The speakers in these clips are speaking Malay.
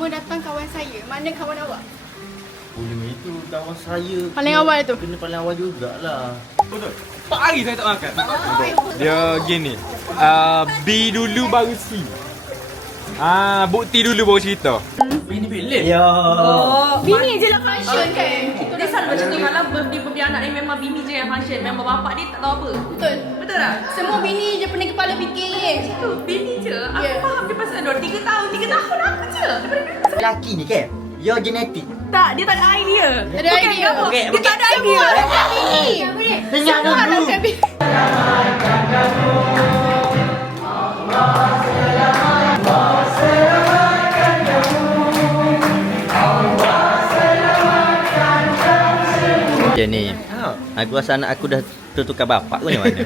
pertama datang kawan saya. Mana kawan awak? Boleh itu kawan saya. Paling awal tu? Kena paling awal jugalah. Betul. 4 hari saya tak makan. Dia gini. B dulu baru C. Bukti dulu baru cerita. Ini pilih. Ya. Bini je lah function kan? Dia selalu macam tu. Kalau birthday anak ni memang bini je yang function. Memang bapak dia tak tahu apa. Betul. Betul tak? Semua bini je pening kepala fikir. Tu bini je. Aku Ya. faham dia pasal dia 3 tahun. 3 tahun aku je. Lelaki ni kan? Your genetik. Tak, dia tak ada idea. Tak ada idea. Apa? Okey, Dia tak ada idea. Dengar dulu. Macam ni. Aku rasa anak aku dah tertukar bapak ke macam mana?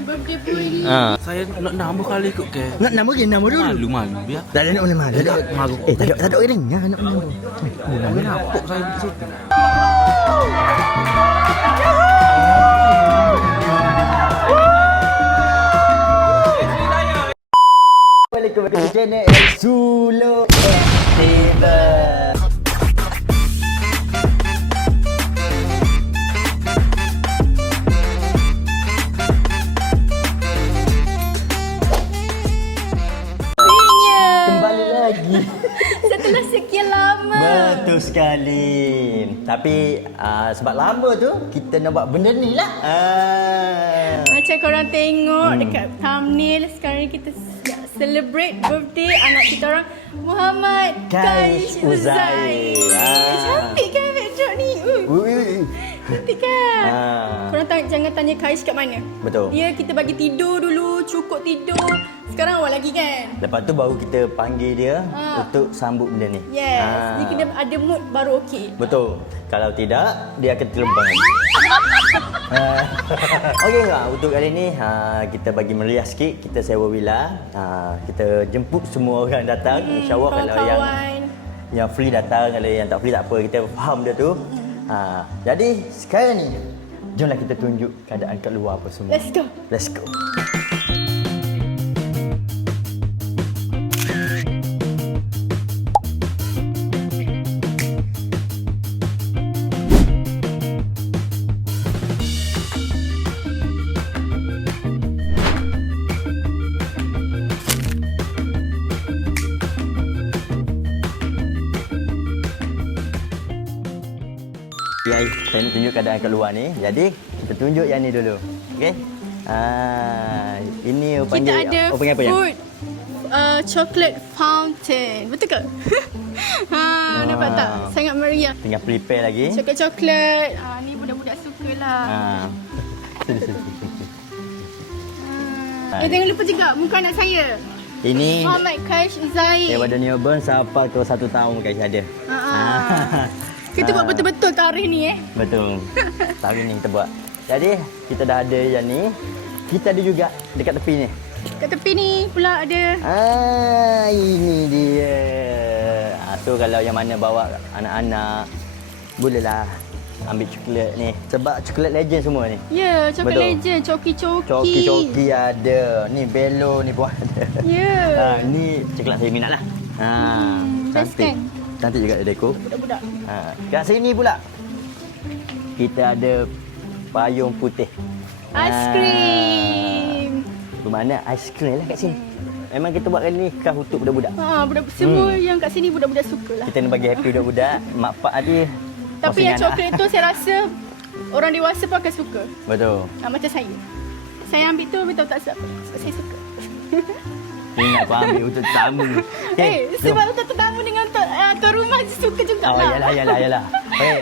Birthday pun ini. Saya nak nambah kali kot ke. Nak nama ke? Nama dulu. Malu biar. Tak ada nak boleh malu. Malu. Tak ada orang dengar nak nama. Nampak saya di situ. Balik ke channel Sulu Tiba. Kembali lagi. Setelah sekian lama. Betul sekali. Tapi sebab lama tu kita nak buat benda ni lah. Macam korang tengok dekat thumbnail, sekarang ni kita celebrate birthday anak kita orang, Muhammad Kaish Uzai. Cantik kan backdrop ni? Cantik kan? Korang jangan tanya Kaish kat mana. Betul. Dia kita bagi tidur dulu, cukup tidur. Sekarang awal lagi kan? Lepas tu baru kita panggil dia untuk sambut benda ni. Yes. Dia kena ada mood baru okey. Betul. Kalau tidak, dia akan terlempang lagi. Okey tak? Untuk kali ni, kita bagi meriah sikit. Kita sewa villa. Kita jemput semua orang datang. InsyaAllah kalau yang free datang. Kalau yang tak free tak apa. Kita faham dia tu. Jadi, sekarang ni, jomlah kita tunjuk keadaan kat luar apa semua. Let's go. Let's go. Ya, saya nak tunjuk keadaan kat luar ni. Jadi, kita tunjuk yang ni dulu. Okey? Ini Kita panggil ada panggil apa food chocolate fountain. Betul ke? Nampak tak? Sangat meriah. Tinggal prepare lagi. Coklat-coklat. Ni budak-budak suka lah. Jangan lupa juga muka anak saya. Ini Muhammad Kaish Uzai. daripada newborn sampai ke 1 tahun guys ada. Kita buat betul-betul tarikh ni Betul. Tahun ni kita buat. Jadi, kita dah ada yang ni. Kita ada juga dekat tepi ni. Kat tepi ni pula ada. Ini dia. So kalau yang mana bawa anak-anak, bolehlah ambil coklat ni. Sebab coklat legend semua ni. Ya, coklat Betul. legend, coki-coki. Coki-coki ada. Ni belo ni pun ada. Ya. Ni coklat saya minat lah. best Cantik. kan? Cantik juga dekor. Budak-budak. Kat sini pula kita ada payung putih. Aiskrim. Bermakna aiskrim lah kat sini. Memang kita buat kali ni khas untuk budak-budak. Budak semua yang kat sini budak-budak suka lah. Kita nak bagi happy budak-budak. Mak pak dia. Tapi yang coklat tu saya rasa orang dewasa pun akan suka. Betul. Macam saya. Saya ambil tu betul tak sebab saya suka. Ingat aku ambil untuk tamu. Sebab untuk tetamu dengan tuan rumah suka juga lah. Yalah.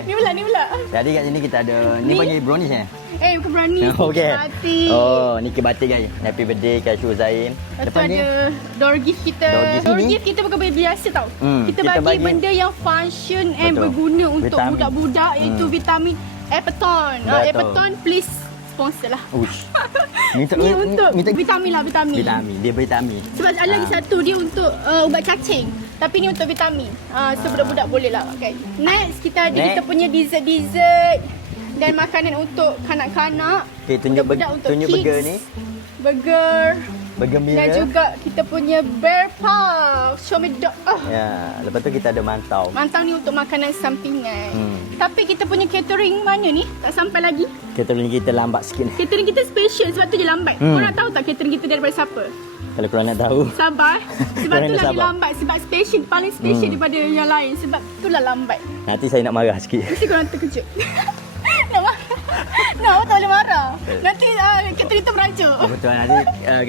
Ni pula. Jadi kat sini kita ada ni bagi brownies eh. Bukan berani. Okey. Hati. Ni ke batik guys. Happy birthday Kaish Uzain. Lepas tu ada door gift kita. Door gift Kita bukan bagi biasa tau. Kita kita bagi bagi benda yang function and Betul. berguna untuk Vitamin. budak-budak, iaitu vitamin Epeton. Betul. Epeton please sponsor lah. Ush. Ni untuk vitamin lah, vitamin. Dia vitamin. Sebab ada lagi satu dia untuk ubat cacing. Tapi ni untuk vitamin. So budak-budak boleh lah pakai. Next kita ada kita punya dessert dan makanan untuk kanak-kanak. Okey, tunjuk Budak-budak untuk tunjuk kids. burger ni. Burger. bergembira. Dan juga kita punya bear paw. Show me dog. Ya, lepas tu kita ada mantau. Mantau ni untuk makanan sampingan. Tapi kita punya catering mana ni? Tak sampai lagi. Catering kita lambat sikit. Catering kita special sebab tu je lambat. Korang tahu tak catering kita daripada siapa? Kalau korang nak tahu. Sabar. Sebab Korang tu nak lagi sabar. lambat. Sebab special, paling special daripada yang lain. Sebab itulah lambat. Nanti saya nak marah sikit. Mesti korang terkejut. Nak marah? No, tak boleh marah. Nanti catering tu merajuk. Betul, nanti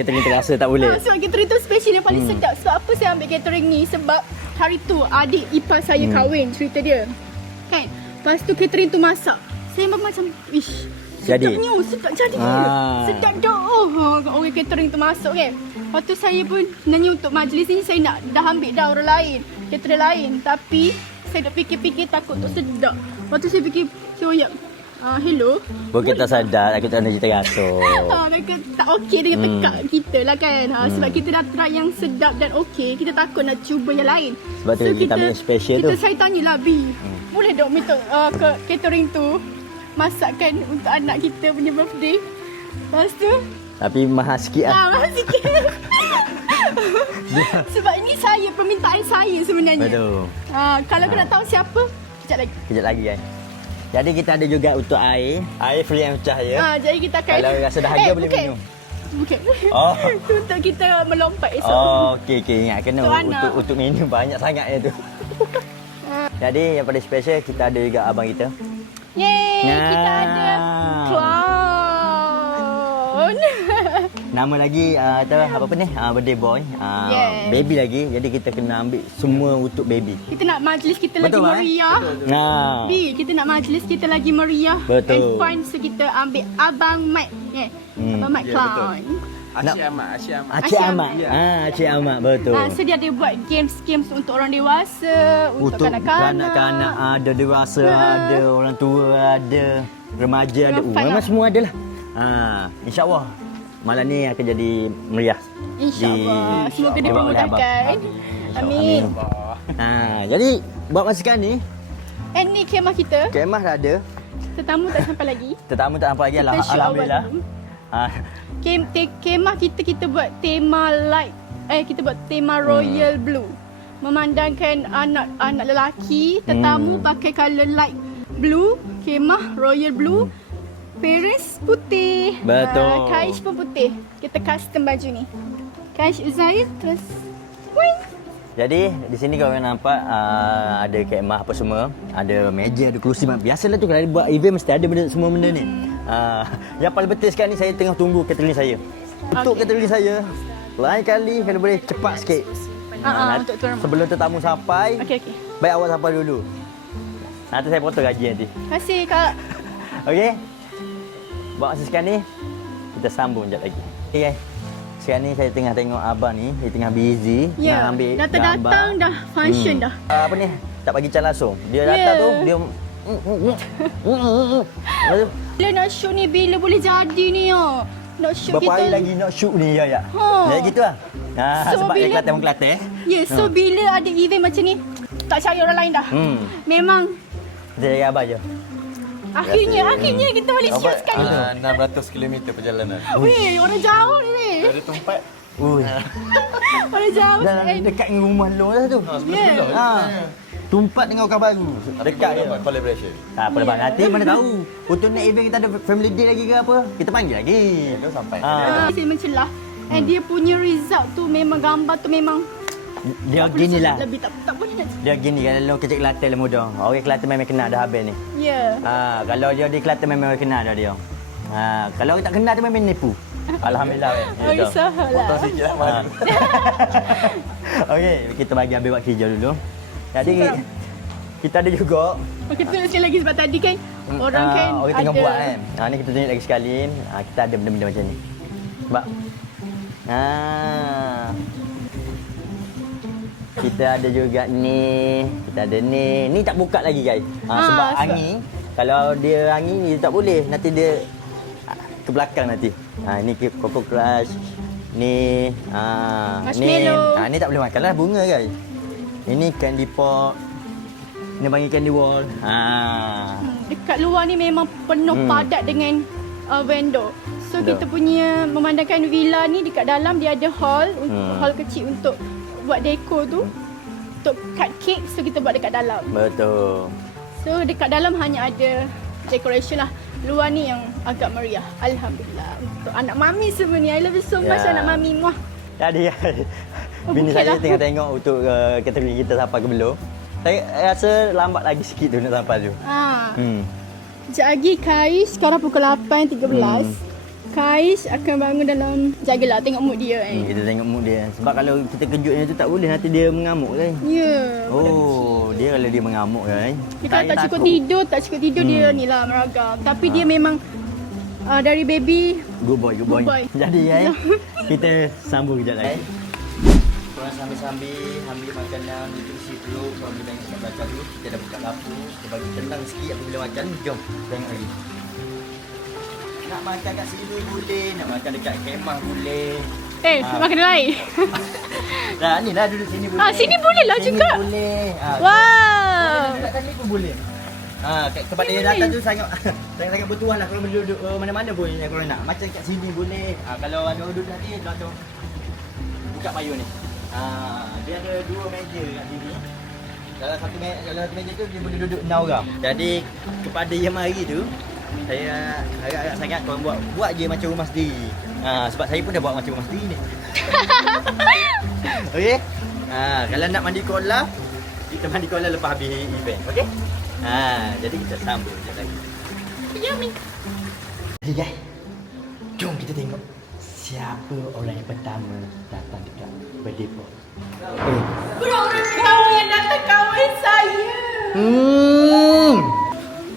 catering terasa tak boleh. Sebab catering tu special yang paling sedap. Sebab apa saya ambil catering ni? Sebab hari tu adik ipar saya kahwin, cerita dia. Kan? Lepas tu catering tu masak. Saya macam, ish, Jadi? sedapnya, sedap jadi. Sedap dah. Orang catering tu masuk kan. Lepas tu saya pun nanya untuk majlis ni, saya nak dah ambil dah orang lain, catering lain. Tapi saya dah fikir-fikir takut tak sedap. Lepas tu saya fikir, Soyak, hello. Bukan kita sadar, kita nak cerita rasuk. Mereka tak okey dengan tekak kita lah kan. Sebab kita dah try yang sedap dan okey, kita takut nak cuba yang lain. Sebab tu kita ambil yang special tu. Saya tanyalah B, boleh dok minta ke catering tu masakkan untuk anak kita punya birthday. Lepas tu Tapi mahal sikit lah. mahal sikit. Sebab ini permintaan saya sebenarnya. Betul. Kalau kau nak tahu siapa, kejap lagi. Kejap lagi kan. Jadi kita ada juga untuk air. Air free yang pecah ya. Jadi kita akan Kalau rasa dahaga boleh minum. Bukan. Oh. Untuk kita melompat esok. Oh, okey. Ingat kena Untuk anak. untuk minum banyak sangat ya tu. Jadi yang paling special kita ada juga abang kita. Yeay, kita ada clown. Nama lagi apa ni? Birthday boy. Yes. Baby lagi. Jadi kita kena ambil semua untuk baby. Kita nak majlis kita Betul, lagi meriah. Nah. B, kita nak majlis kita lagi meriah. Betul. And fun, so kita ambil Abang Mike. Abang Mike clown. Asyik amat. Acik Ahmad. Acik Ahmad betul. So dia ada buat games untuk orang dewasa, untuk kanak-kanak. kanak-kanak ada dewasa, ada orang tua, ada remaja, ada. Fun Memang lah. semua ada lah. InsyaAllah malam ni akan jadi meriah. InsyaAllah. Semoga dipermudahkan. Amin. Jadi buat masa sekarang ni And ni kemah kita. kemah dah ada. Tetamu tak sampai lagi. Tetamu tak nampak lagi Kita shoot alhamdulillah. awal dulu. Kemah kita buat tema light. Kita buat tema royal blue. Memandangkan anak lelaki, tetamu pakai color light blue, kemah royal blue. Parents putih. Betul. Kaish pun putih. Kita custom baju ni. Kaish Uzair terus wing. Jadi di sini kau nampak ada kemah apa semua, ada meja, ada kerusi. Biasalah tu kalau buat event mesti ada semua benda ni. Yang paling penting sekarang ni saya tengah tunggu catering saya. Untuk catering saya, lain kali kalau boleh cepat sikit. Untuk tuan rumah. Sebelum tetamu sampai, Okey. baik awak sampai dulu. Nanti saya potong gaji nanti. Terima kasih Kak. Okey? Buat masa sekarang ni, kita sambung sekejap lagi. Okay guys. Sekarang ni saya tengah tengok abang ni, dia tengah busy. Ya, nak ambil datang-datang gambar. dah function dah. Apa ni? Tak bagi cal langsung. Dia datang tu, dia Lepas tu, Bila nak shoot ni, bila boleh jadi ni ya? Nak shoot berapa kita. hari lagi nak shoot ni ya? Ha. Jadi gitu lah. So, sebab dia bila- Kelantan orang Kelantan. Ya, so bila ada event macam ni, tak cari orang lain dah. Memang Kita cari abang je. akhirnya kita balik shoot sekali. 600 km perjalanan. Weh, orang jauh ni. Dari tempat Ui. Orang jauh. Dah dekat dengan rumah lu dah tu. Ya. Tumpat dengan orang baru. Dekat je. collaboration. Tak apa dah. Nanti mana tahu. Untuk next event kita ada family day lagi ke apa, kita panggil lagi. Dia sampai. Saya mencelah. And dia punya result tu memang gambar tu memang Dia gini lah. lebih tak boleh nak. Dia gini kalau kecil Kelantan lah mudah. Orang Kelantan memang kenal dah habis ni. Ya. Kalau dia di Kelantan memang kenal dah dia. Kalau orang tak kenal tu memang nipu. Alhamdulillah. Oh, usahalah. Sikitlah malu. Okey, kita bagi ambil buat hijau dulu. Jadi kita ada juga Okey, tu sekali lagi sebab tadi kan orang kan orang ada tengah buat kan. Ni kita tunjuk lagi sekali. Kita ada benda-benda macam ni. Sebab kita ada juga ni. Kita ada ni. Ni tak buka lagi guys. Sebab angin. Kalau dia angin dia tak boleh. Nanti dia ke belakang nanti. Ni Coco Crush. Ni Marshmallow. ni tak boleh makan lah bunga guys. Ini candy pop. Ini panggil candy wall. dekat luar ni memang penuh padat dengan vendor. So Betul. kita punya memandangkan villa ni dekat dalam dia ada hall, hall kecil untuk buat dekor tu. Untuk cut cake, so kita buat dekat dalam. Betul. So dekat dalam hanya ada decoration lah. Luar ni yang agak meriah. Alhamdulillah. Untuk anak mami semua ni. I love you so much Ya. anak mami. Muah. Jadi Oh, bini okey saya lah. tengah tengok untuk kategori kita sampai ke belum. Saya rasa lambat lagi sikit tu nak sampai tu. Sekejap lagi Kais sekarang pukul 8.13. Kais akan bangun dalam, jagalah tengok mood dia Kita tengok mood dia. Sebab kalau kita kejutnya tu tak boleh, nanti dia mengamuk kan. Ya. Oh, dia kalau dia mengamuk kan. Dia kalau tak cukup tidur, dia ni lah meragam. Tapi dia memang dari baby Good boy. Good boy. Jadi kita sambung kejap lagi. Korang sambil-sambil ambil makanan itu isi perut, korang boleh tengok kat belakang dulu. Kita dah buka dapur, kita bagi tenang sikit apabila makan. Jom tengok lagi. Nak makan kat sini boleh, nak makan dekat kemah boleh. makan lain. Nah, ni lah duduk sini boleh. Sini boleh lah sini juga. Boleh. Wow. Dekat tadi pun boleh. Tempat dia datang tu sangat bertuah lah. Korang boleh duduk mana-mana pun yang korang nak. Macam kat sini boleh. Kalau ada duduk nanti, tu buka payung ni. Dia ada 2 meja kat sini. Dalam satu meja tu dia boleh duduk 6 orang. Jadi kepada yang mari tu, saya harap sangat korang buat je macam rumah sendiri. Sebab saya pun dah buat macam rumah sendiri ni. Okey? Kalau nak mandi kolam, kita mandi kolam lepas habis event. Okey? Jadi kita sambung sekejap lagi. Yummy. Jadi guys, jom kita tengok siapa orang yang pertama datang dekat birthday party. Orang pertama yang datang kawan saya.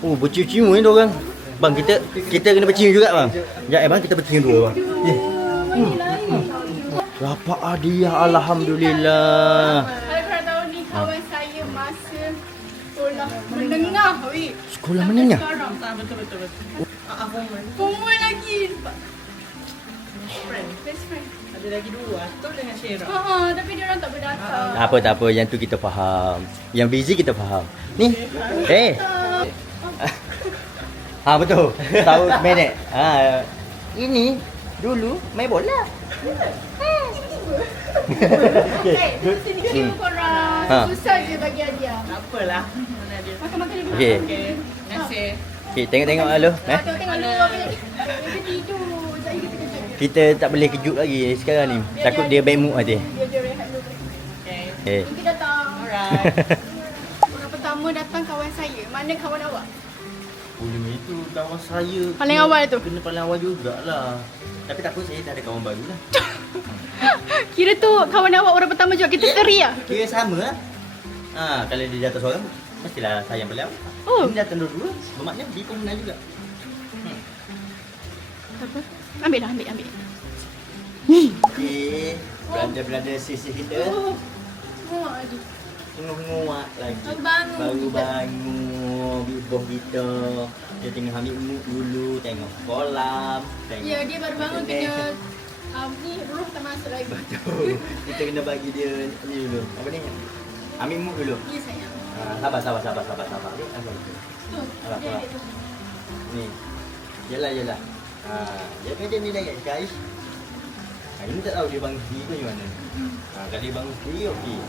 Oh, bercium-cium ni orang. Bang, kita kena bercium juga bang. Sekejap bang, kita bercium dulu bang. Dapat hadiah, alhamdulillah. Kalau korang tahu ni kawan saya masa sekolah menengah. Sekolah menengah? Sekarang. Betul. Formal lagi. Best friend. Ada lagi 2, Atul dengan Syera. Tapi dia orang tak berdatang. Tak apa, yang tu kita faham. Yang busy kita faham. Ni. Betul. Tahu minit. Ini dulu main bola. Sini korang. Susah je bagi hadiah. Apalah. Mana dia? Makan-makan dulu. Okey. Terima kasih. Okey, tengok dulu. Tengok dulu apa lagi. Dia tidur. Jadi kita kejut. Kita tak boleh kejut lagi sekarang ni. Takut dia bad mood nanti. Dia rehat dulu. Eh. Mungkin datang. Alright. Orang pertama datang kawan saya. Mana kawan awak? Itu kawan saya. Paling awal tu? Kena paling awal jugalah. Tapi tak apa, saya tak ada kawan baru lah. Kira tu kawan awak orang pertama juga. Kita teri lah. Kira sama lah. Kalau dia datang seorang, mestilah sayang paling awal. Oh. Ini datang dua-dua, bermakna dia pun menang juga. Apa? Ambil. Okey, belanja-belanja sisi kita. Aduh. Nguat lagi. Baru Baru bangun, biboh kita. Dia tengah ambil mood dulu, tengok kolam, tengok. Ya, dia baru bangun kena ni roh tak masuk lagi. Betul. Kita kena bagi dia ni dulu. Apa ni? Ambil mood dulu. Ya sayang. Sabar. Sabar. Ni. Yelah. Dia kerja ni dah guys. Ini tak tahu dia bangun sendiri ke macam mana. Kalau dia bangun sendiri okey.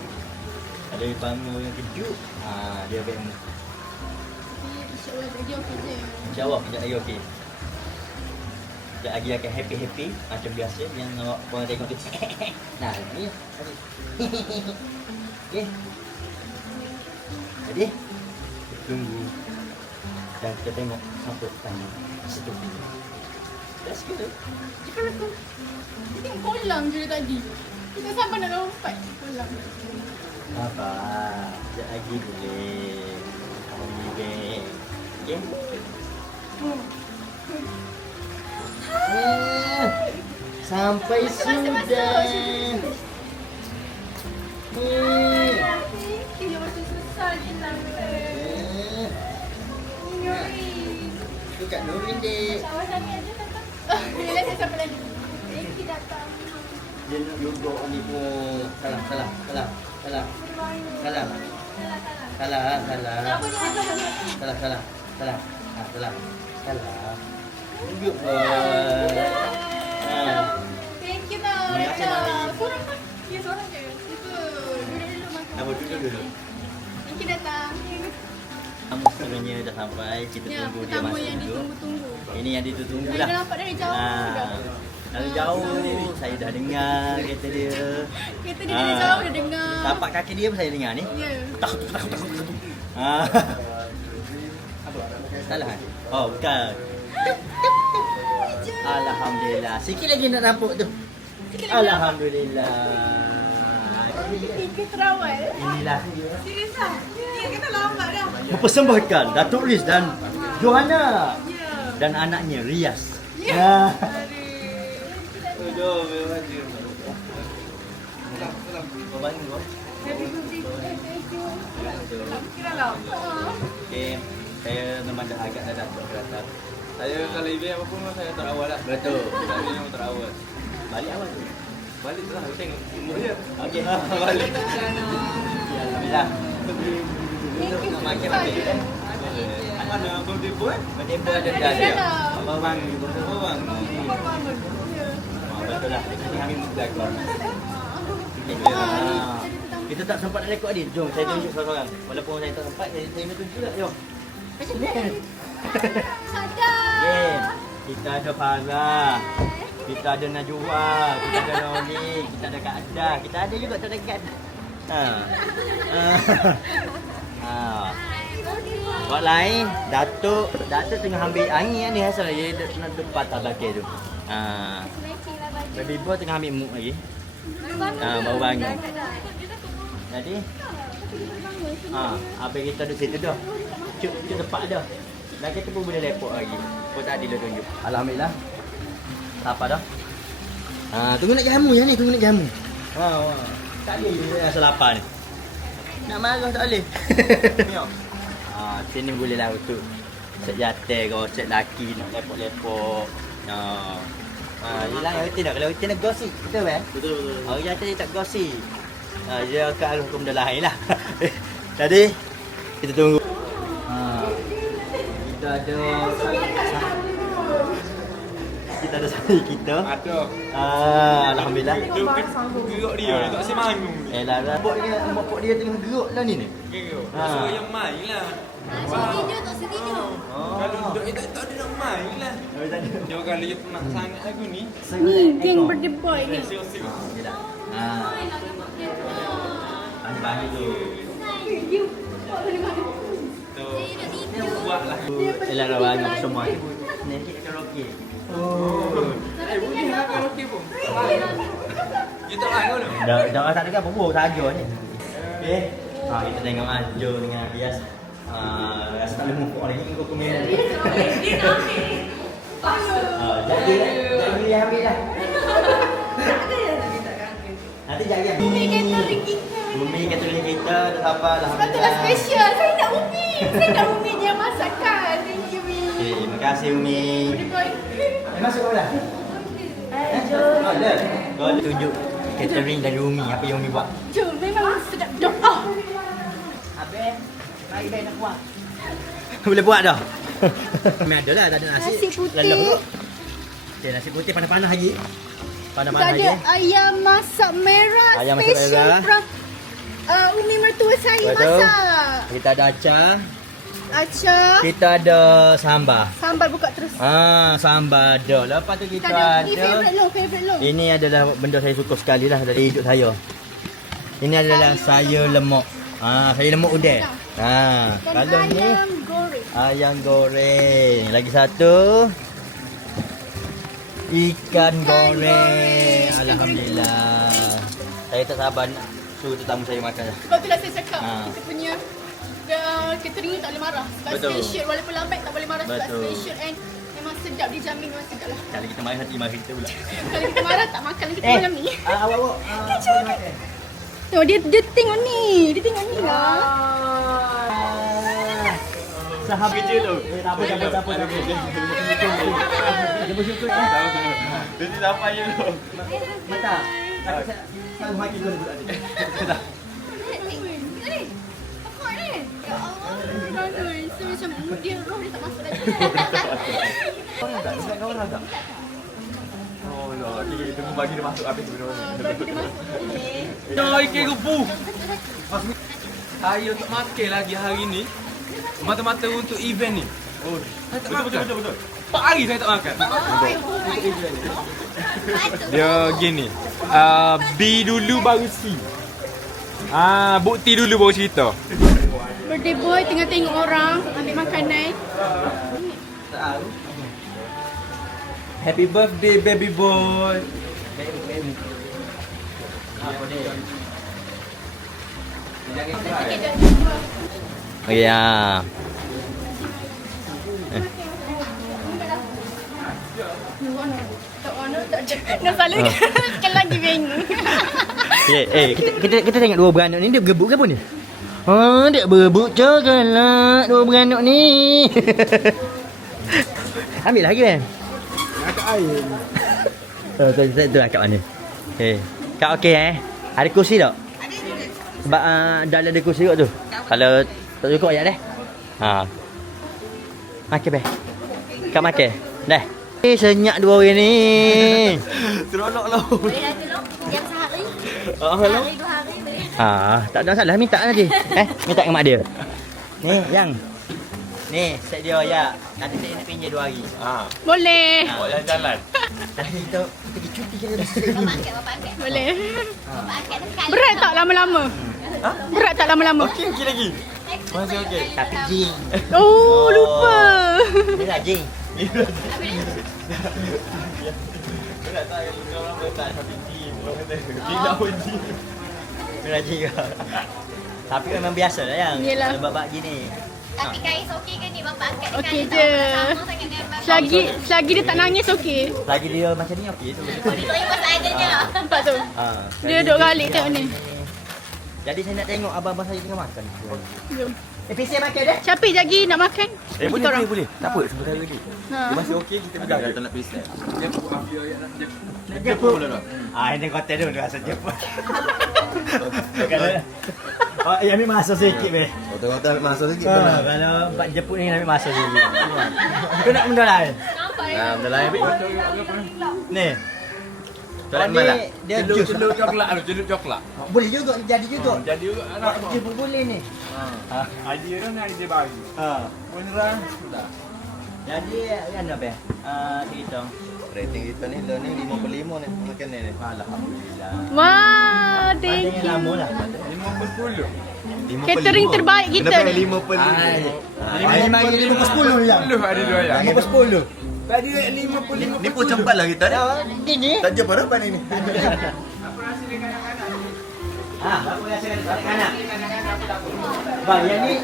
Kalau dia bangun yang kejut, dia baik mood. InsyaAllah dia okey je. InsyaAllah kejap lagi okey. Kejap lagi akan happy macam biasa yang korang tengok tu. Nah, ni. Okey. Jadi, kita tunggu dan kita tengok sampai tanya setuju. Let's go. Cakap aku. Dia tengok kolam je dari tadi. Kita sampai nak lompat kolam. Apa? Sekejap lagi boleh. Okey. Okey. Sampai sudah. Dia macam susah je sampai. Tu Kak Nurin dek. Kawasan ni ada datang. Bila saya sampai lagi. Dia datang. Dia nak duduk ni pun. Salah. Tunjuk. Thank you tau. Terima kasih, Nani. Seorang kan? Ya, seorang je. Itu. Duduk dulu makan. Nama duduk dulu. Thank you datang. Tamu sebenarnya dah sampai. Kita Ya, tunggu dia tamu masuk yang dulu. ditunggu-tunggu. Ini yang ditunggu Saya lah. dah nampak dari jauh dah. Dari jauh saya dah dengar kereta dia. Kereta dia dari jauh dah dengar. Tapak kaki dia pun saya dengar ni. Ya. Ah. Salah kan? Oh, bukan. Alhamdulillah. Sikit lagi nak nampak tu. Sikit lagi Alhamdulillah. Tiga terawal. Inilah Serius lah? Dia kata lambat dah. mempersembahkan Datuk Riz dan Johanna Ya. dan anaknya Rias. Ya. Aduh, baju. Bangun kau. Happy birthday. Thank you. Kira lama. Okey, saya memang dah agak dah Datuk datang. Saya kalau event apa pun saya terawal lah. Betul. Saya memang terawal. Balik awal tu. Balik tu lah, tengok umur dia. Okey. Balik. Alhamdulillah. Thank you. Nak makan lagi kan? Mana birthday boy? Bertempo ada dah dia. Abang bang, abang bang. Betul lah. Ini kami muda kau. Kita tak sempat nak rekod ni. Jom saya tunjuk seorang-seorang. Walaupun saya tak sempat, saya nak tunjuk tak. Jom. Sadar. Game. Kita ada Farah. Kita ada Najwa. Kita ada Noni. Kita ada Kak Adah. Kita ada juga tak dekat. Buat lain, Datuk tengah ambil angin ni asal dia nak depan tak belakang tu. Baby boy tengah ambil mood lagi. Baru bangun. Jadi habis kita duduk situ dah. Cuk tempat dah. Dan kita pun boleh lepok lagi. Pun tak adil tunjuk. Alhamdulillah. Apa dah? Tunggu nak jamu je ni, tunggu nak jamu. Tak boleh rasa lapar ni. Nak marah tak boleh. Sini boleh lah untuk set jatuh ke, set laki nak lepok-lepok. Yelah yang rutin tak? Kalau rutin nak gosip, betul kan? Betul. Orang jatuh dia tak gosip. Dia akan arah hukum dah lain lah. Jadi, kita tunggu. Kita ada sahaja kita. Ada. Alhamdulillah. Dia gerak dia tak asyik manggung. Lah, mak dia tengah gerak lah ni. Gerak. Suruh yang main lah. Tak setuju. Kalau duduk dia tak ada nak main lah. Dia kalau dia penat sangat lagu ni. Ni geng birthday boy ni. Siap-siap. Bagi tu. Tu buat lah. Elah dah bagi semua. Ni kita karaoke. Boleh lah karaoke pun. Dia tak lain ke? Dah tak dengar apa saja ni. Okey. Kita tengok Ajo dengan Rias. Rasa tak boleh move on lagi kau komen. Jadi dia ambil dah. Nanti jadi yang Umi catering kita. Umi catering kita dah sampai Patutlah alhamdulillah. special. Saya nak Umi. Saya nak Umi dia masakkan. Thank you Umi. Okey, terima kasih Umi. Birthday boy. Masuk dah. Ada. Kau tunjuk catering dari Umi apa yang Umi buat. Jom, memang sedap doa. Habis, baik nak buat. Boleh buat dah. Kami ada lah, tak ada nasi. Nasi putih. Lalu. Okay, nasi putih panas-panas lagi. Kita Panas-panas ada lagi. ayam masak merah. Ayam masak special merah. from Umi mertua saya Betul. masak. Kita ada acar. Acar. Kita ada sambal. Sambal buka terus. Sambal ada. Lepas tu kita Ni favorite long. Ini adalah benda saya suka sekali lah dari hidup saya. Ini adalah sayur lemak. Sayur lemak udang. Dan Kalau ni ayam goreng. ayam goreng. Lagi satu ikan goreng. Alhamdulillah. Saya tak sabar nak suruh tetamu saya makan dah. Sebab itulah saya cakap Ha. kita punya catering ni tak boleh marah. Sebab Betul. special walaupun lambat tak boleh marah sebab Betul. special and memang sedap, dijamin memang sedap lah. Kalau kita marah hati mari kita pula. Kalau kita marah tak makan kita malam ni. Awak. Tengok dia tengok ni. Dia tengok ni lah. Sahabat je tu. Tak apa. Dia bersyukur. Dia tak payah tu. Mata. Aku selalu maki dulu tadi. Ni. Apa ni? Ya Allah. Aduh, so macam dia roh dia tak masuk lagi. Kau nak tak? Oh, okey, tunggu bagi dia masuk habis benda ni. Bagi dia masuk. Dah ikan gebu. Saya untuk makan lagi hari ni. Mata-mata untuk event ni. Oh, betul. 4 hari saya tak makan. Untuk event ni. Dia gini. B dulu baru C. Bukti dulu baru cerita. Birthday boy tengah tengok orang ambil makanan. Happy birthday baby boy. Okey Nak saling kan lagi bingung. kita tengok dua beranak ni dia berebut ke apa ni? Dia berebut coklat dua beranak ni. Ambil lagi kan? Akak air. Tu akak mana? Kak okey Ada kursi tak? Sebab dalam ada kursi kot tu. Kalau tak cukup ayat deh. Makan beh. Kak makan. Dah. Senyap dua orang ni. Seronok lah. Boleh dah tolong jam sehari. Hello. Sehari 2 hari boleh. Tak ada masalah, minta nanti. Minta dengan mak dia. Ni, yang. Ni, set dia ya. Nanti saya nak pinjam 2 hari. Boleh. Bawa jalan-jalan. Nanti kita pergi cuti kita dah. Bapak angkat. Boleh. Bapak angkat dah sekali. Berat tak lama-lama? Berat tak lama-lama? Okey lagi. Masih okey. Tapi jing. Oh, lupa. Ni lah jing. Tak tahu yang orang letak tapi jing. Gila pun jing. Ni lah jing. Tapi memang biasa lah yang. Yelah. Babak gini. Tapi kais okey ke ni bapak angkat dah Okey sekali. je. Sama sangat dengan bapak. Selagi dia tak nangis okey. Lagi dia macam ni okey tu. Oh, dia terima seadanya. Nampak tu? Dia duduk galik tengok ni. Jadi saya nak tengok abang-abang saya tengah makan. Jom. PC makan dah. Syafiq lagi nak makan? Kita orang. boleh. Tak apa, sebentar lagi. Ha. Dia masih okey kita pegang. Tak nak peace. Dia ambil ayat nak jep. Jeput pula tak? Ini konten tu rasa jeput. Yang ambil masa sikit beh. Kota-kota ambil masa sikit Kalau buat jeput ni ambil masa sikit. Kau nak benda lain? benda lain ambil. Ni. Soalan malam. Dia jus. Celup coklat. Boleh juga jadi juga. Jadi juga anak. Jeput boleh ni. Idea dia ni idea baru. Beneran sudah. Jadi kan apa? Cerita. Rating kita ni lo ni 5/5 ni makan ni. Alhamdulillah. Wah, thank you. Lama lah. 5/10. Catering terbaik kita Kenapa ni. 5/5? 5/10 yang. 10 ada dua ayat. 5/10. Tadi 5/5. Ni pun cepat lah kita ni. Gini. Tak jumpa berapa ni? Apa rasa kanak-kanak? Bang, yang ni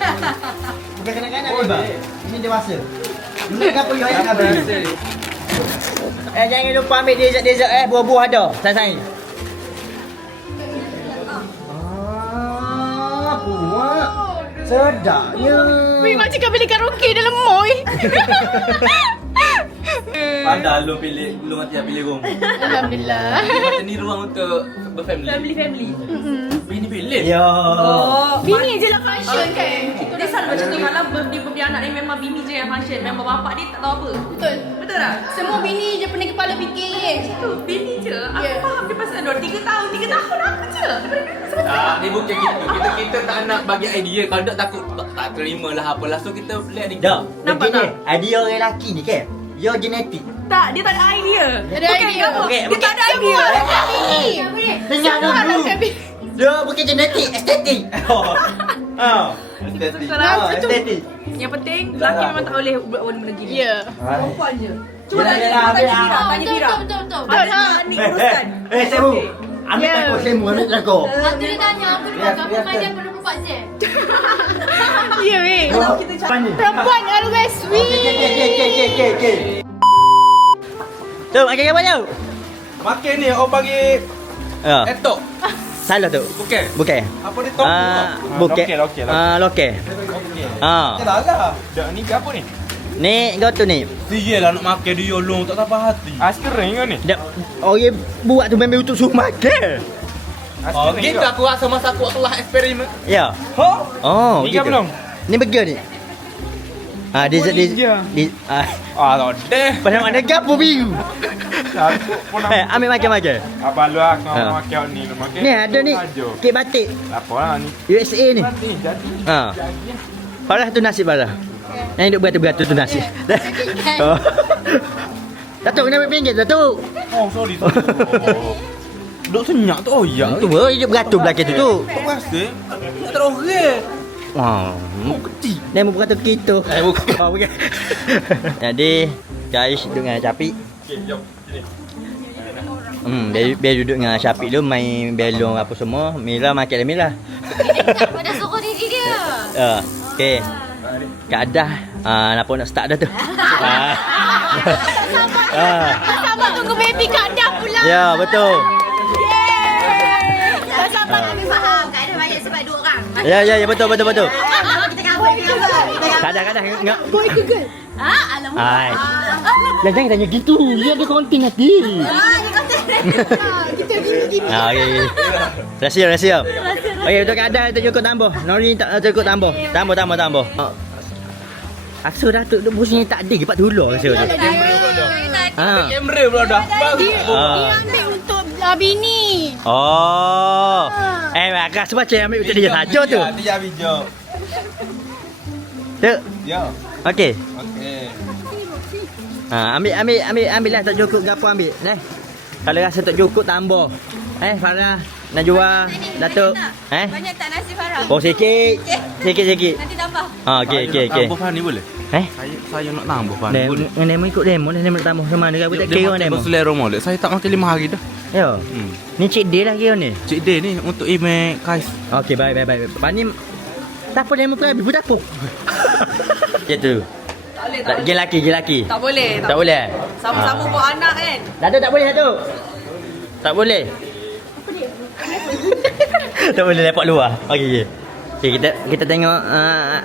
bukan kanak-kanak ni bang. Ini dewasa. Ini apa yang ayat nak beli? Jangan lupa ambil dessert buah-buah ada. Sayang. Buah. Sedapnya. Weh, macam kau beli karaoke dalam mall. Pandai lu pilih, lu nanti pilih room. Alhamdulillah. Macam ni ruang untuk berfamily. Family. Bini pilih. Ya. Bini je lah function kan. Dia selalu macam tu kalau birthday anak ni memang bini je yang function. Memang bapak dia tak tahu apa. Betul. Betul tak? Semua bini je pening kepala fikir kan. Tu bini je. Aku Ya. faham dia pasal 3 tahun apa je. Daripada dulu sampai Tak, dia bukan gitu. Kita tak nak bagi idea. Kalau tak takut tak terima lah apalah. So kita lihat ni. Dah. Nampak Begini, tak? idea orang lelaki ni kan. Your genetik. tak, dia tak ada idea. Ada idea. Okey, Dia tak ada idea. Dengar dulu. Dia bukan genetik, estetik. Sekarang itu Estetik. yang penting lelaki memang tak boleh buat benda gini. Ya. Perempuan je. Cuma Yelah, tanya yelah, tanya ambil Tira, lah. tanya Tira. Betul. Ada ni uruskan. Semu. Ambil Ya. takut semu, ambil takut. Waktu dia tanya aku dia kata apa dia perlu buat je. Ya weh. Kalau kita cakap Perempuan always sweet. Okay. Tu, makan apa tu? Makan ni orang bagi etok. Salah tu. Bukan. Bukan. Apa dia tofu? Bukan. Lokal. Lokal. Dah lah. Dah ni ke apa ni? Ni, kau tu ni. Dia lah nak makan dia long tak sampai hati. Askering ke ni? Orang buat tu memang untuk suruh makan. Oh, gitu aku rasa masa aku kelas eksperimen. Ya. Ha? Oh, Ni ke gitu. belum? Ni burger ni. Dessert Ah, tak ada. pada mana gapo biru. Ambil makan. Abang lu aku Ha. makan ni lu makan. Ni ada ni kek batik Apa lah ni? USA ni. Ni jadi. Farah tu nasi Farah. Yang hidup beratur-beratur tu nasi. Oh. Datuk kena ambil pinggir Datuk. Oh, sorry. Duk senyap tu. Oh, ya. Tu hidup beratur belakang tu. Tak rasa. Tak terorang. Wah. Kecil. Dia mau beratur kita. Bukan. Oh, bukan. Jadi guys duduk dengan Syafiq. Okey, jom. Sini. Biar duduk dengan Syafiq tu main belong apa semua. Mira makan dah Mira. Pada suruh diri dia. Okey. Kak Adah kenapa nak start dah tu? Sabar tunggu baby Kak Dah pula. Ya, betul. Sabar kami faham. Kak Ada banyak sebab 2 orang. Ya, betul. Kita cover. Kak Adah enggak. Boy ke girl? Alamak. Hai. Jangan tanya gitu. Dia ada konten nanti. Kita gini-gini. Okey. Rahsia. Okey, untuk Kak Adah kita cukup tambah. Nori tak cukup tambah. Tambah. Rasa dah tu pusing tak ada cepat tular rasa tu. Kamera pula dah. Dia ambil untuk bini. Oh. Maka sebab cik ambil untuk dia saja tu. Dia habis jom. Tu. Ya. Okey. Okey. Ambil lah tak cukup gapo ambil. Kalau rasa tak cukup tambah. Farah, Najwa, Datuk. Banyak tak nasi Farah? Oh sikit. Sikit. Nanti tambah. Okey. Tambah Faham ni boleh? Saya nak tambah Faham ni boleh? Demo ikut demo nak tambah sama mana tak kira demo. Selera molek. Saya tak makan 5 hari dah. Ya. Ni cik dia lah kira ni. Cik Day ni untuk email Kais. Okey, baik. Pani tak apa demo pun habis pun tak apa. Macam tu. Gel laki. Tak boleh. Tak boleh. Sama-sama buat anak kan. Datuk tak boleh Datuk. Tak boleh. Tak boleh lepak luar. Okey. Okey, kita tengok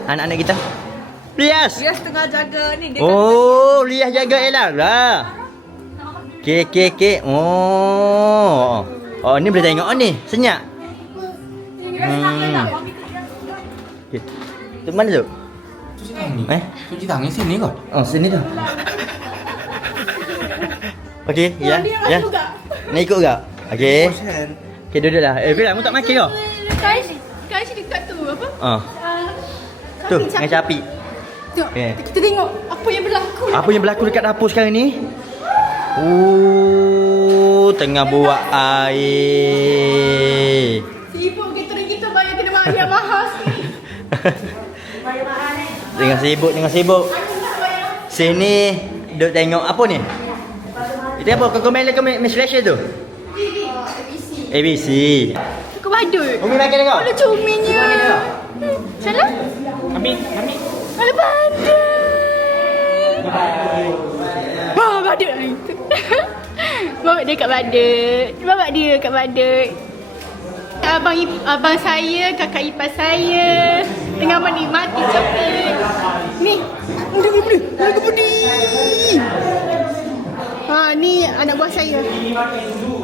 anak-anak kita. Rias. Dia tengah jaga ni. Dia Rias jaga Ella lah. Okey. Oh, ni boleh tengok ni. Senyap. Okey. Tu mana tu? Cuci tangan sini kau. Oh, sini tu. Okey, ya. Nak ikut tak? Okey. Okey, duduklah. Bila mu tak makan kau? Kais dekat tu apa? Tu, dengan Syafiq. Tengok. Okey. Kita tengok apa yang berlaku. Apa yang berlaku dekat dapur sekarang ni? Tengah buat air. Sibuk kita bayar kena bayar mahal sikit. Tengah sibuk. Sini duk tengok apa ni? Itu apa? Kau komen Malaysia tu? ABC. Kau badut. Umi makan kau. Ada cuminya. Salah? Ambil. Ada badut. Wah, badut lah itu. Bawa dia kat badut. Abang saya, kakak ipar saya tengah menikmati coklat. Ni, udah gede. Ni anak buah saya.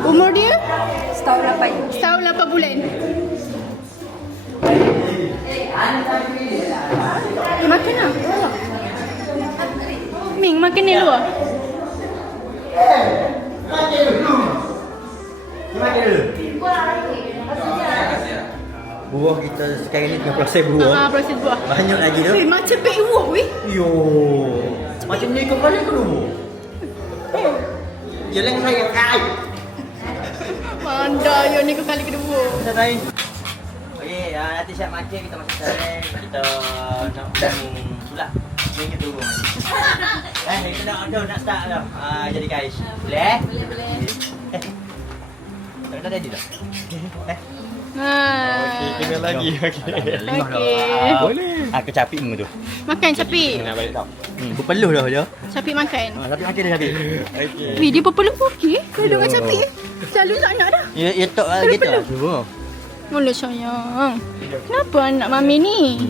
Umur dia? Setahun 8 bulan. Makan lah. Ming, makan ni luar. Makan dulu. Buah kita sekarang ni tengah proses buah. Proses buah. Banyak lagi tu. Macam pek buah weh. Yo. Macam ni kau kali ke dulu? Jalan saya kai. Manda yo ni kali kedua. Kita lain. Okey, nanti siap makan kita masuk dalam. Kita nak sulah. Minyak dulu. Kita nak start dah. Jadi guys. Boleh? Boleh. Tak ada dah. Okey, kena lagi. Okey. Boleh. Aku capikmu tu. Makan Syafiq. Nak balik tau. Berpeluh dah dia. Syafiq makan. Tapi makan dah Syafiq. Okey. Weh, dia berpeluh okey. Kau dengan Syafiq. Selalu tak nak dah. Ya tok gitu lah semua. Mula sayang. Kenapa anak mami ni?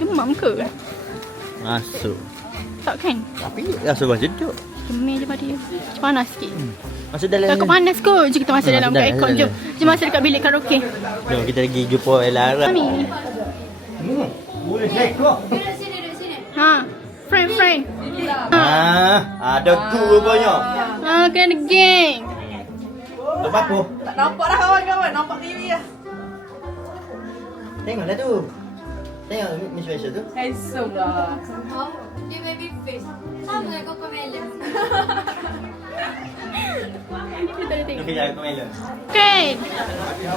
Demam ke? Masuk. Tak kan? Tapi rasa macam tu. Cemil je pada dia. Macam panas sikit. Masuk dalam. Takut panas kot. Jom kita masuk dalam dalam, aircon. dalam. Jom masuk dekat bilik karaoke. Jom kita pergi jumpa Ella Arab. Mami. Boleh naik kau. Duduk sini. Ha. Friend Ada ku rupanya. Kena ada geng. Lepas apa? Tak nampak dah kawan-kawan. Nampak TV lah. Tengoklah tu. Tengok Miss Rachel tu. Handsome lah. Dia baby face. Sama dengan Coco Melon. Okey, jangan komen. Okay.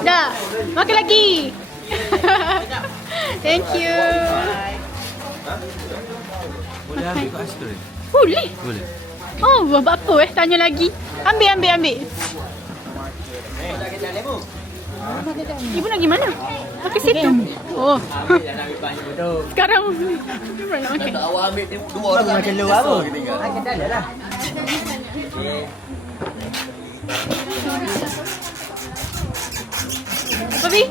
Dah. Makan lagi. Thank you. Boleh ambil kat situ ni? Boleh. Boleh. Oh, buat apa tanya lagi. Ambil. Ibu nak pergi mana? Ke situ. Oh. Sekarang nak makan. Awak ambil dua orang Makan luar apa? kita tinggal. Makan dalam lah. Apa Bi?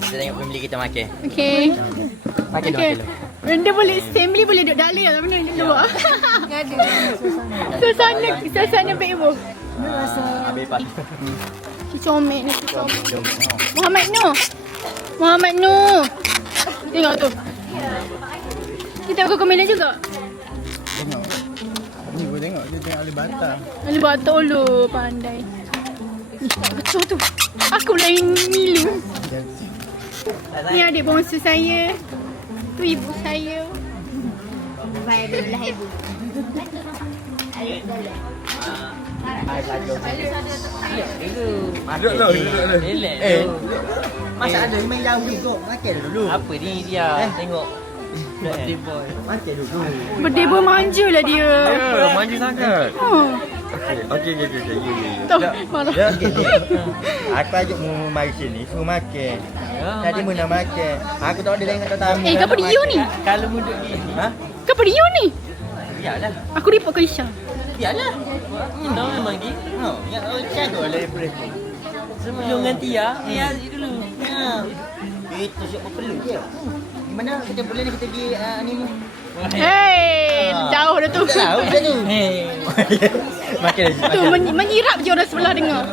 Kita tengok family kita makan. Okay. Makan Okay. Dia boleh family boleh duduk dalam tak mana duduk luar. Suasana baik ibu. Habis pas. Si comel ni, si comel. Muhammad Nur. Tengok tu. Kita Coco Melon juga. Ni gua tengok dia tengok Alibata. Ali batok lu pandai. Betul tu. Aku lain milu. Ni adik bongsu saya. Tu ibu saya. Baik, belah ibu. Duduk lah. Masa ada main jauh duduk. Makan dulu. Apa ni dia? Tengok. Makan dulu. Berdeba manja lah dia. Ya, manja sangat. Oh. Okey. Tahu marah. Ya, gini. Aku ajak mu mari sini, suruh makan. Tadi mu nak makan. Aku tak ada tengok tamu. Kau dia ni? Kalau muda gini. Ha? Kau dia ni? Biarlah. Aku report ke Isha. Biarlah. Kita memang gini. Ha, ya jaga lah break. Sebelum dengan Tia, Tia dulu. Itu siap perlu je. Gimana kita boleh kita pergi ni. Hey, jauh dah tu. Tahu macam tu. Makan lagi. Tu menyirap je orang sebelah dengar.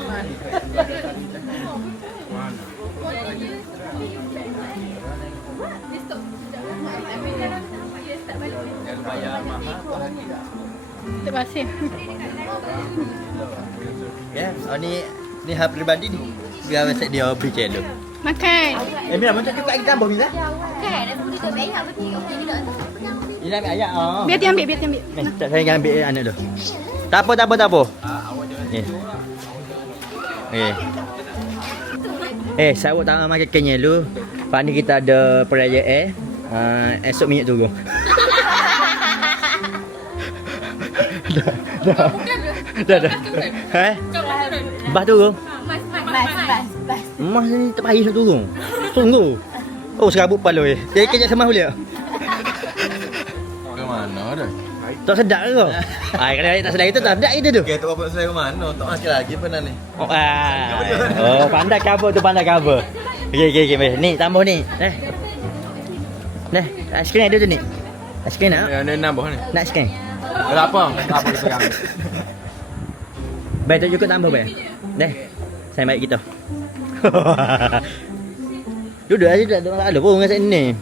Terima kasih. Ya, ni hak peribadi ni. Biar mesti dia bikin dulu. Makan. Bila macam tu kat kita tambah Bila? Kan, ada budi tu banyak betul. Okey juga tu. Bila ambil ayat ah. Biar dia ambil. Saya jangan ambil anak tu. Tak apa. Ni. Sawak tak makan kenyal dulu. Lepas ni kita ada perayaan. Esok minyak turun. Dah. Bas turun. Bas. Emas ni tak payah nak turun. Tunggu. Oh, serabut kepala eh. Jadi kejap sama boleh tak? Ke mana dah? Tak sedap ke kau? Kalau tak sedap itu tak sedap itu tu. Okey, tak apa saya ke mana? Tak makan lagi pernah ni. Pandai cover tu, pandai cover. Okey. Ni tambah ni. Aiskrim ada tu ni. Aiskrim nak? Ya, ni nambah ni. Nak aiskrim? Tak apa kita pegang. Baik tu cukup tambah baik. Saya baik kita. Duduk aja tak ada pun dengan sini.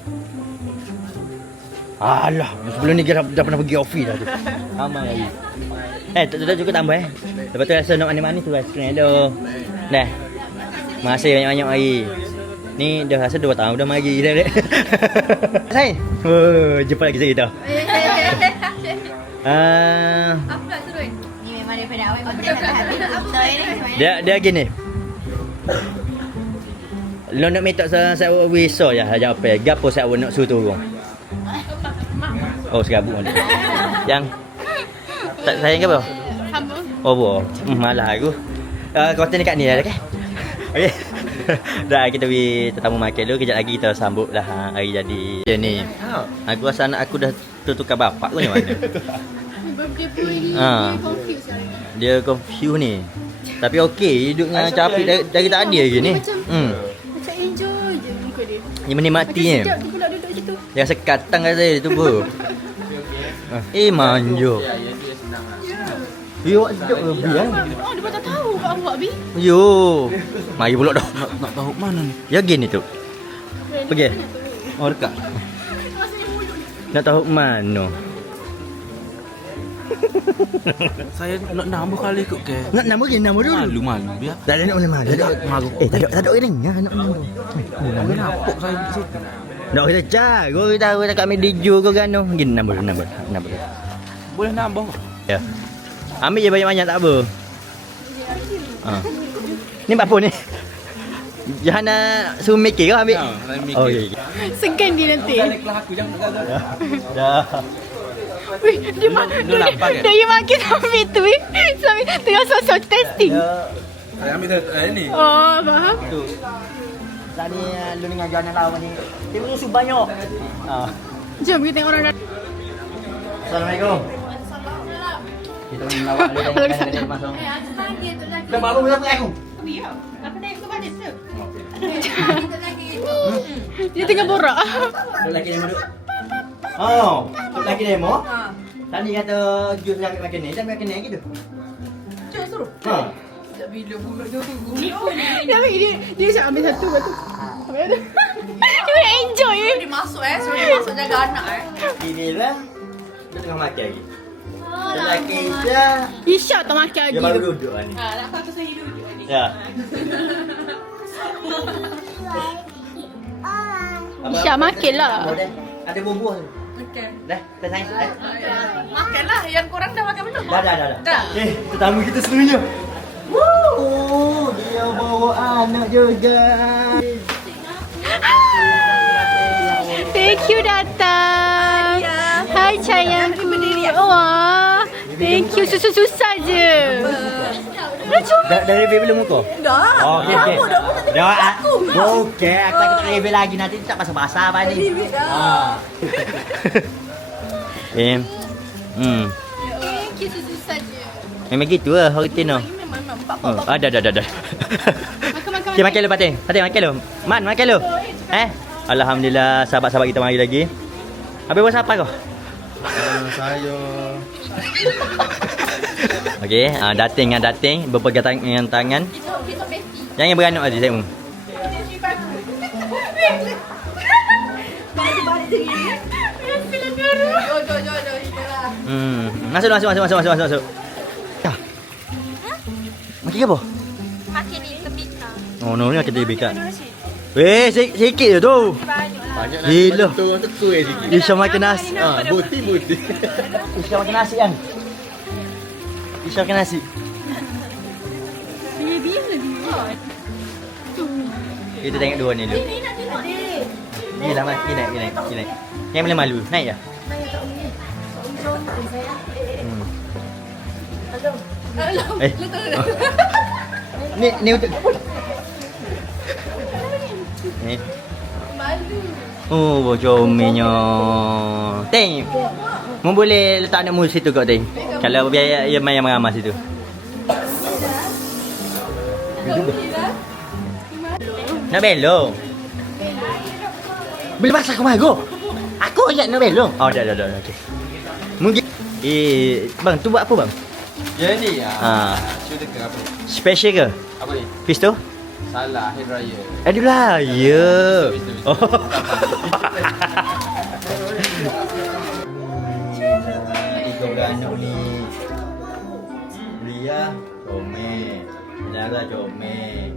Alah, sebelum ni kita dah pernah pergi office dah tu. Ramai lagi. Tak cukup tambah Lepas tu rasa nak manis-manis tu aiskrim tu. Terima kasih banyak-banyak hari. Ni dah rasa 2 tahun dah mari dah. Sai. Jumpa lagi kita. Apa turun? Ni memang daripada awal memang dah habis kita ni. Dia gini. Lo nak minta saya wiso ya jawab. Gapo saya nak suruh turun. Oh, serabut ni. Yang tak sayang ke apa? Sambung. Oh, boh. Malah aku. Konten dekat ni dah kan? Okey. Dah kita pergi tetamu makan dulu. Kejap lagi kita sambut dah hari jadi. Dia ni. Aku rasa anak aku dah tertukar bapak ke macam mana? Birthday pun dia confuse sekarang. Dia confuse ni. Tapi okey, hidup dengan Capit dari tadi lagi ni. Macam enjoy je muka dia. Ni menikmati ni. Macam sedap dia pula duduk situ. Dia rasa katang kat saya tu bro. Manjo. Yo, sedap ke Bi? Oh, dia pun tak tahu kat awak Bi. Yo. Mari pula dah. Nak tahu mana ni? Ya gini tu. Pergi. Oh dekat. Nak tahu mana? Saya nak nambah kali kot ke. Nak nama ke? Nama dulu. Malu biar. Tak ada nak boleh malu. Malu. Tak ada orang dengar nak nama. Malu nampak saya di situ. Nak kita cak. Kau tahu tak kami dijo kau kan? Gini nama. Boleh nambah. Ya. Ambil je banyak-banyak tak apa. Ni apa ni? Johanna suruh make kau ambil. Oh okey. Segan dia nanti. Jangan kelas aku jangan gagal. Dah. Wih, dia makin sambil tu. Sambil tengah sosok testing. Saya ambil ni. Oh, faham? Tadi lu dengan Johanna lawan ni. Dia musuh banyak. Jom kita tengok orang dah. Assalamualaikum. Kita nak lawak lu dengan masuk. Dah baru berapa aku? Dia tengah borak. Lelaki demo duk. Oh, lelaki demo. Tadi kata jus nak makan ni, dah makan ni gitu. Cuk suruh. Ha. Dia cakap ambil satu lepas tu. Dia enjoy. Dia masuk suruh dia masuk jaga anak Inilah dia tengah makan lagi. Lelaki dia Isyak tak makan lagi. dia baru duduk ni. nak tahu saya duduk ni. Ya. Isyak makan lah. Ada bubuh tu. Okey. Dah, kita sayang. Makanlah yang korang dah makan belum? Dah. Tetamu kita seluruhnya. Woo, dia bawa anak juga. Thank you datang. Hai sayangku. Wah. Thank you. Susah-susah je. Dah review belum kau? Dah. Oh, okey. Dah. Okey, aku tak review lagi nanti tak basah-basah apa ni. Thank you. Susah-susah je. Memang gitu lah hari Tino. Dah. Makan. Okey, makan lu Patin. Patin makan lu. Man, makan lu. Alhamdulillah sahabat-sahabat kita mari lagi. Habis buat apa kau? Saya Okey, dating berpegang dengan tangan. Jangan beranak aja saya. Masuk. Ya. Makan apa? Makin ni tebika. Oh, no ni makan tebika. Weh, sikit je tu. banyak Gila. tu orang tu sikit. Isya makan nasi. Buti. Isya makan nasi kan? Isya makan nasi. Kita tengok dua ni dulu. Ni lah mas, ni naik. Yang boleh malu, naik ya? Ni untuk ni. Oh, comelnya. Teng. Mu boleh letak anak mu situ kau Teng. Kalau biar dia main ramai situ. Nak belong. Boleh paksa kau mai go. Aku ajak nak belong. Oh, dah okey. Mungkin bang, tu buat apa bang? Jadi cerita ke apa? Special ke? Apa ni? Fish tu? Salah hari raya. Adulah, ya. Oh. Tiga beranak ni. Lia, comel. Lara, comel.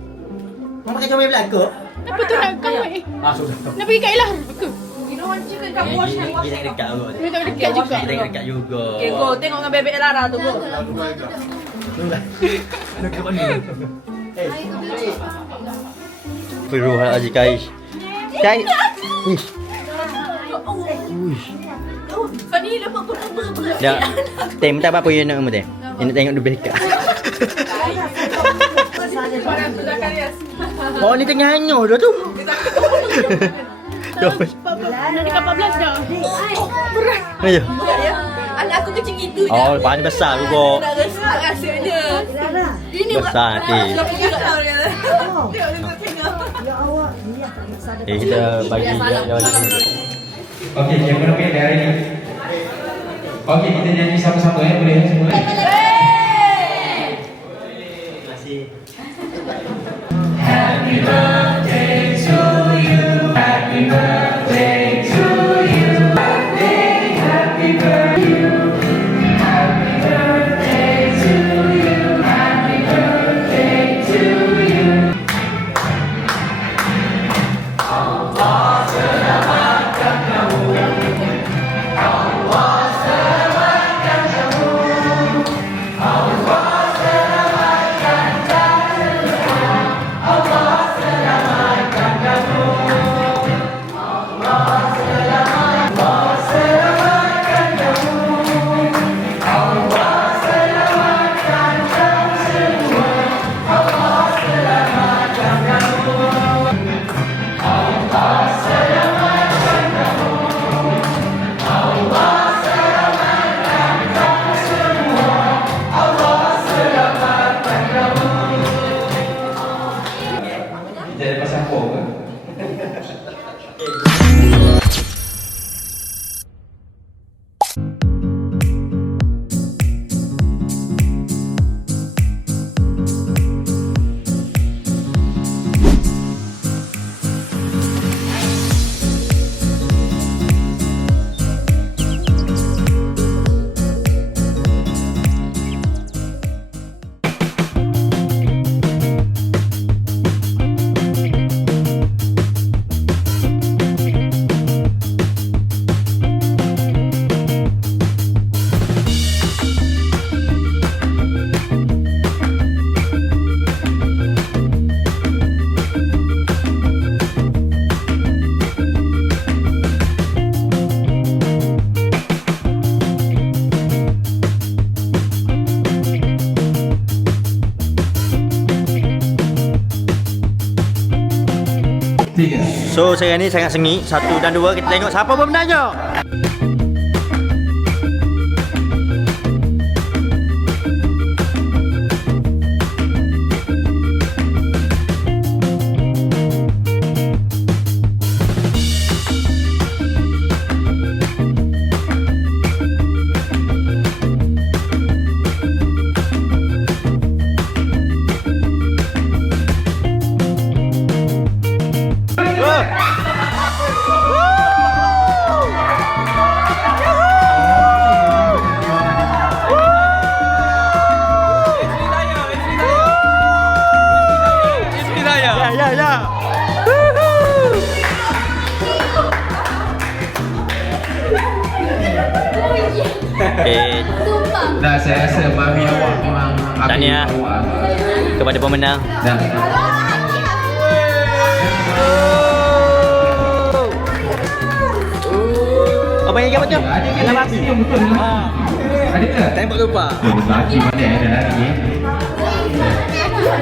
Mau pakai comel belaka? Apa tu nak kau eh? Sudah. Nak pergi kat Ilah ke? Kita dekat juga. Kita dekat juga. Kita dekat juga. Okay, go tengok dengan bebek Lara tu go. Nak ke mana? Peruhat Haji Kais. Kais. Uish. Fani lepas pun Ya. Tem tak apa yang nak teh. Yang nak tengok lebih dekat. Oh ni tengah hanyut dah tu. Dah dekat 14 dah. Ayo. anak aku kecil gitu je. Oh, paling besar juga. Dah resap rasanya. Ini Besar hati. Kita bagi dia. Okey, kamera okey dari ni. Okey, kita nyanyi sama-sama boleh semua. Terima kasih. Happy birthday to you. Happy birthday to you. Happy birthday. Happy So sekarang ni sangat sengit. 1 dan 2 kita tengok siapa pemenangnya. Okay. Dah saya rasa mami awak memang Tahniah kepada pemenang. Dah. Apa yang apa tu? Ada ke? Betul. Ada ke? Tembak lupa. Lagi mana ada lagi? Kalau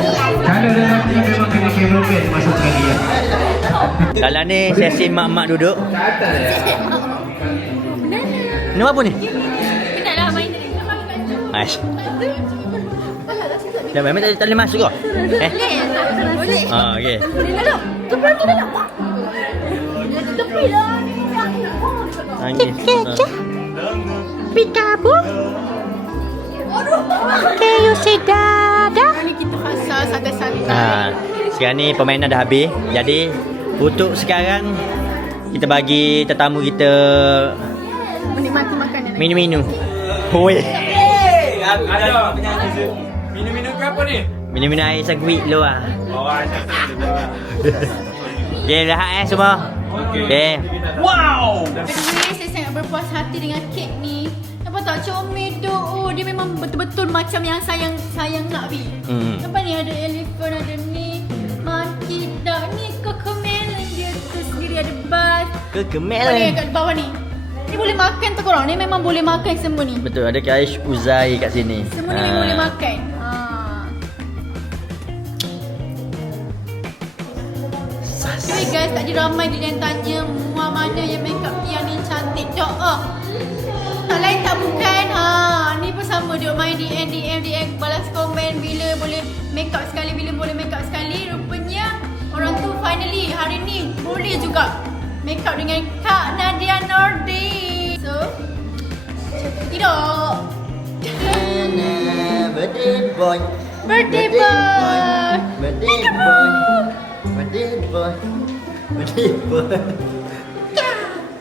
ada lagi memang kena cameraman masuk sekali ya. Kalau ni sesi mak-mak duduk. Ni apa ni? Taklah main. Aish. Dah memang tak boleh masuk ke? Boleh. Okey. Boleh dalam. Tepi dalam. Tepi lah. Pikabu. Kayu sedada. Ni kita fasa santai-santai. Sekarang ni permainan dah habis. Jadi untuk sekarang kita bagi tetamu kita Menikmati makanan. minum-minum. Hoi. Ada minum-minum ke apa ni? Minum-minum air sangkuit luar. Oh, ada. Okay, rehat semua. Okay. Wow. Anyway, saya sangat berpuas hati dengan kek ni. Nampak tak comel tu? Oh, dia memang betul-betul macam yang sayang nak bi. Nampak ni ada elephant, ada ni. Monkey dog ni cocomelon dia tu sendiri ada bus. Kekemelan. Boleh kat bawah ni. Ni boleh makan tu korang. Ni memang boleh makan semua ni. Betul, ada Aish Uzai kat sini. Semua ni memang boleh makan. Okay guys, tadi ramai dia yang tanya muah mana yang makeup yang ni cantik tak? Tak lain tak bukan. Ni pun sama dia main DM balas komen bila boleh makeup sekali, bila boleh makeup sekali. Rupanya orang tu finally hari ni boleh juga makeup dengan Kak Nadia Nordi. So, tidak. Birthday boy. Birthday boy. Birthday boy. Birthday boy. Birthday boy.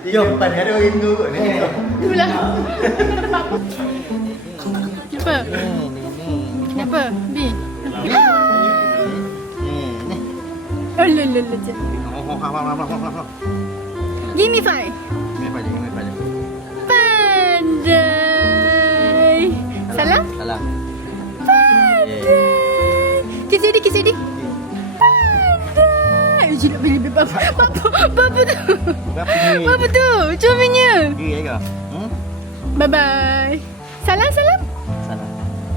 Jom, pada ada rindu kot ni. Itulah. Kenapa? Kenapa? Bi? Oh, lala. Give me 5. Pandai. Salam? Salam. Pandai. Kiss sini. Pandai. Nak beli bapa tu. Bapa tu. Comenya. Gigi ke? Bye bye. Salam. Salam.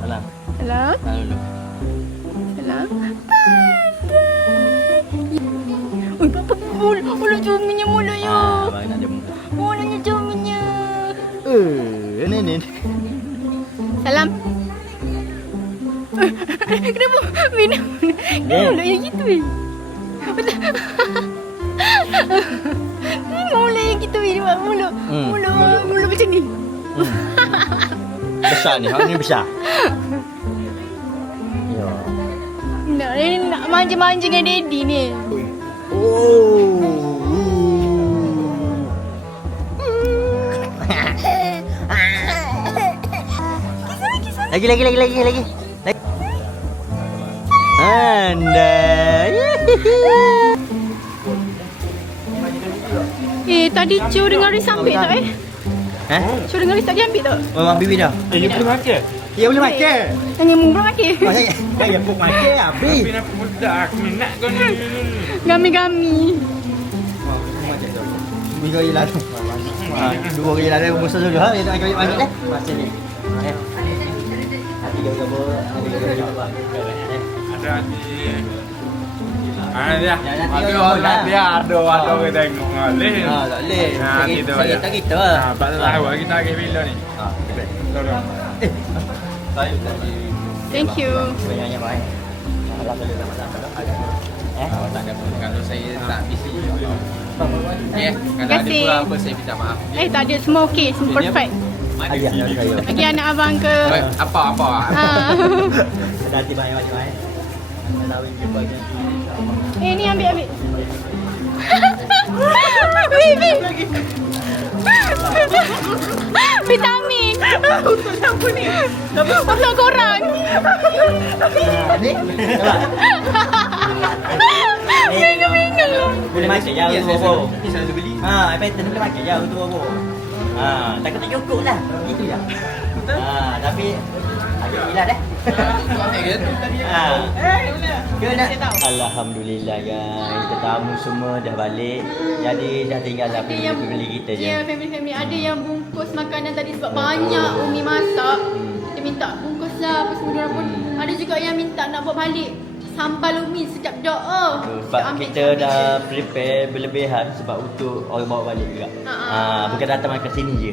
Salam. Salam dulu. Salam. Pandai. Oi, bapa mulut comenya mulutnya. Abang nak dia muka. Mulutnya comenya. Ni. Salam. Kenapa minum? Kenapa mulutnya gitu ni? Mulut yang gitu ni mulut. Mulut macam ni. Besar ni, hak ni besar. Ya. Nak manja-manja dengan daddy ni. Lagi. Anda. Tadi Cu dengan Riz ambil tak Cu dengan Riz tadi ambil tak? Memang bibi dah. Dia boleh makan. Ya boleh makan. Tanya mu pula makan. Saya pun makan habis. Tapi nak budak aku minat kau ni. Gami-gami. Tiga hari lalu. 2 hari lalu musuh dulu. Dia tak ambil banyak dah. Masa ni. Ada gambar. Ada dia. Nanti Aduh, orang nanti ada orang kita tengok boleh. tak boleh. Nah, gitu aja. Kita. Pak tahu kita lagi bila ni. Tolong. Thank you. Banyak baik. Kalau saya tak busy. Okey, kalau ada kasih. kurang apa saya minta maaf. Tak ada, semua okey, semua perfect. Ayah saya. Bagi anak abang ke? Apa? Ah. Nanti baik-baik. Ni ambil. Bibi. Vitamin. Untuk siapa ni? Untuk korang. Ni. Boleh makan jauh tu apa? Ni saya beli. Pattern boleh makan jauh tu apa? Takut tak cukup lah. Itu je. Tapi agak gila dah. Alhamdulillah guys, tetamu semua dah balik. Jadi dah tinggal lah family kita je. Ya, family. Ada yang bungkus makanan tadi sebab banyak Umi masak. Dia minta bungkus lah apa semua diorang pun. Ada juga yang minta nak bawa balik sambal Umi sedap doa. Sebab kita dah prepare berlebihan sebab untuk orang bawa balik juga. Bukan datang makan sini je.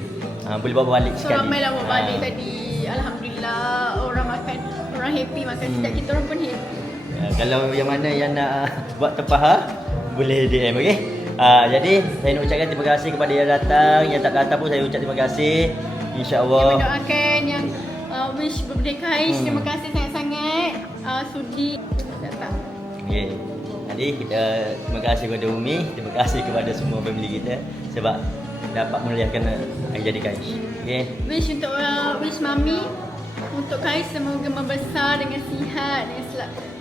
Boleh bawa balik So sekali. ramai lah bawa balik tadi. Alhamdulillah orang makan, orang happy makan sedap, kita orang pun happy. Kalau yang mana yang nak buat terpaha, boleh DM, okey? Jadi saya nak ucapkan terima kasih kepada yang datang, yang tak datang pun saya ucap terima kasih. InsyaAllah. Yang mendoakan, yang wish birthday Kaish, terima kasih sangat-sangat. Sudi datang. Okey. Jadi kita terima kasih kepada Umi, terima kasih kepada semua family kita sebab dapat meriahkan hari jadi Kaish. Okey. Wish untuk wish mami, untuk Kaish semoga membesar dengan sihat,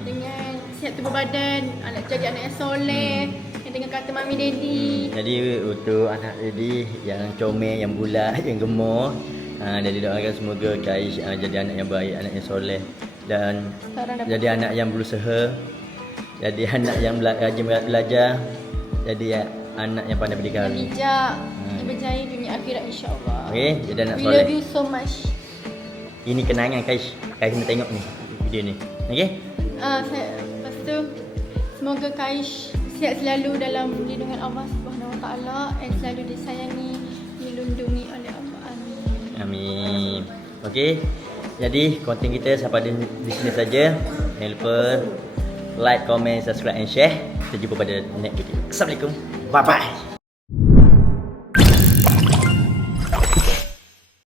dengan sihat tubuh badan, jadi anak yang soleh, yang dengan kata mami daddy. Jadi untuk anak Daddy yang comel, yang bulat, yang gemuk, jadi doakan semoga Kaish jadi anak yang baik, anak yang soleh dan jadi anak yang berusaha, jadi anak yang rajin belajar, jadi anak yang pandai berdikari. Yang bijak, berjaya dunia akhirat insya-Allah. Okey, jadi anak We soleh. love you so much. Ini kenangan Kaish. Kaish nak tengok ni video ni. Okey? Lepas tu semoga Kaish sihat selalu dalam lindungan Allah Subhanahu Wa Taala dan selalu disayangi, dilindungi oleh Allah. Amin. Amin. Okey. Jadi konten kita sampai di sini saja. Jangan lupa like, comment, subscribe and share. Kita jumpa pada next video. Assalamualaikum. Bye bye.